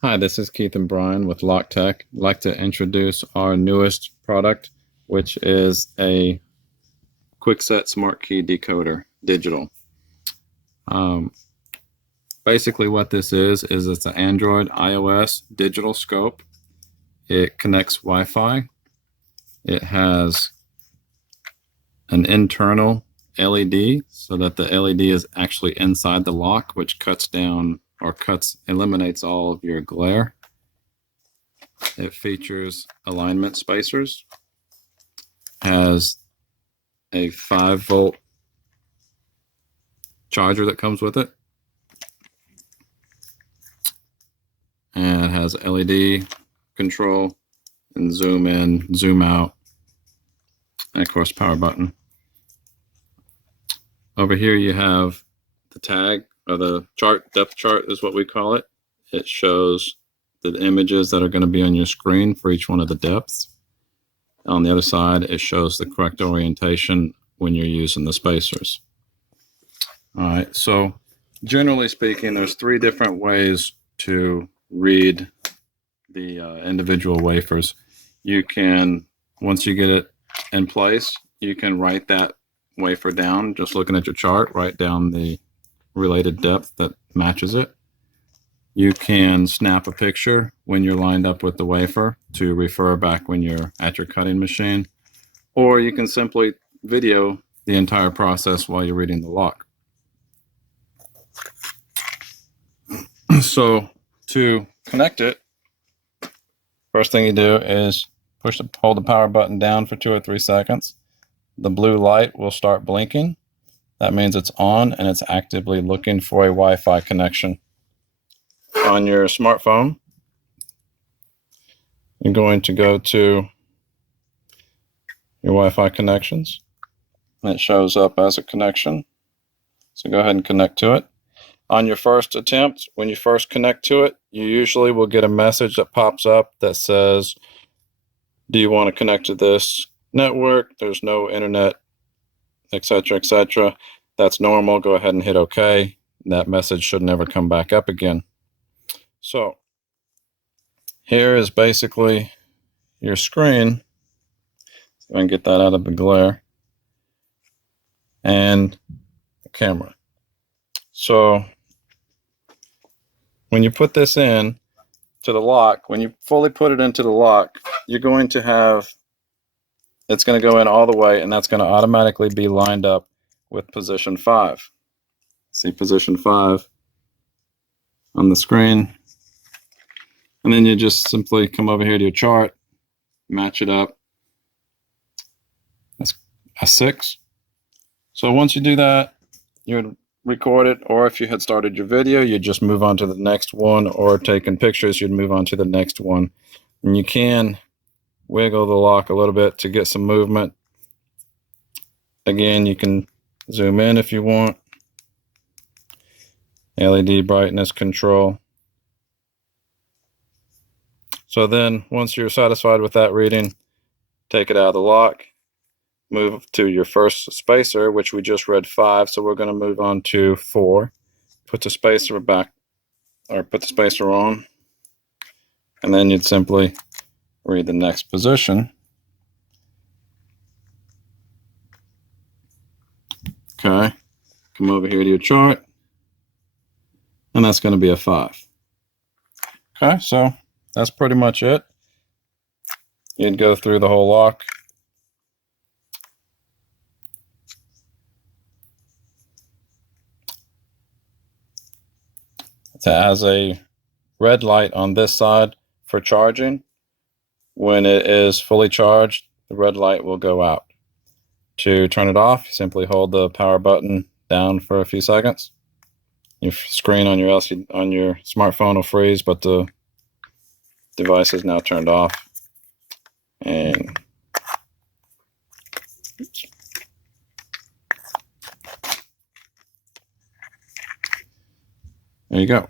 Hi, this is Keith and Brian with LockTech. I'd like to introduce our newest product, which is a Kwikset Smartkey Decoder digital. Um, Basically what this is it's an Android iOS digital scope. It connects Wi-Fi. It has an internal LED so that the LED is actually inside the lock, which eliminates all of your glare. It features alignment spacers, has a 5-volt charger that comes with it, and it has LED control and zoom in, zoom out, and of course power button. Over here you have the tag, or the chart, depth chart is what we call it. It shows the images that are going to be on your screen for each one of the depths. On the other side, it shows the correct orientation when you're using the spacers. All right, so generally speaking, there's 3 different ways to read the individual wafers. You can, once you get it in place, you can write that wafer down, just looking at your chart, write down the related depth that matches it. You can snap a picture when you're lined up with the wafer to refer back when you're at your cutting machine, or you can simply video the entire process while you're reading the log. So to connect it, first thing you do is hold the power button down for 2 or 3 seconds. The blue light will start blinking. That means it's on and it's actively looking for a Wi-Fi connection. On your smartphone, you're going to go to your Wi-Fi connections, and it shows up as a connection. So go ahead and connect to it. On your first attempt, when you first connect to it, you usually will get a message that pops up that says, do you want to connect to this network? There's no internet, etc., etc. That's normal. Go ahead and hit OK. That message should never come back up again. So here is basically your screen. So I can get that out of the glare, and the camera. So when you put this in to the lock, when you fully put it into the lock, you're going to have, it's going to go in all the way, and that's going to automatically be lined up with position 5. See position 5 on the screen. And then you just simply come over here to your chart, match it up. That's a 6. So once you do that, you would record it, or if you had started your video, you'd just move on to the next one, or taking pictures, you'd move on to the next one. And you can wiggle the lock a little bit to get some movement. Again, you can zoom in if you want. LED brightness control. So then once you're satisfied with that reading, take it out of the lock, move to your first spacer, which we just read 5, so we're going to move on to 4. Put the spacer back, or put the spacer on, and then you'd simply read the next position. Okay, come over here to your chart, and that's going to be a 5. Okay, so that's pretty much it. You'd go through the whole lock. It has a red light on this side for charging. When it is fully charged, the red light will go out. To turn it off, you simply hold the power button down for a few seconds. Your screen on your smartphone will freeze, but the device is now turned off. And oops. There you go.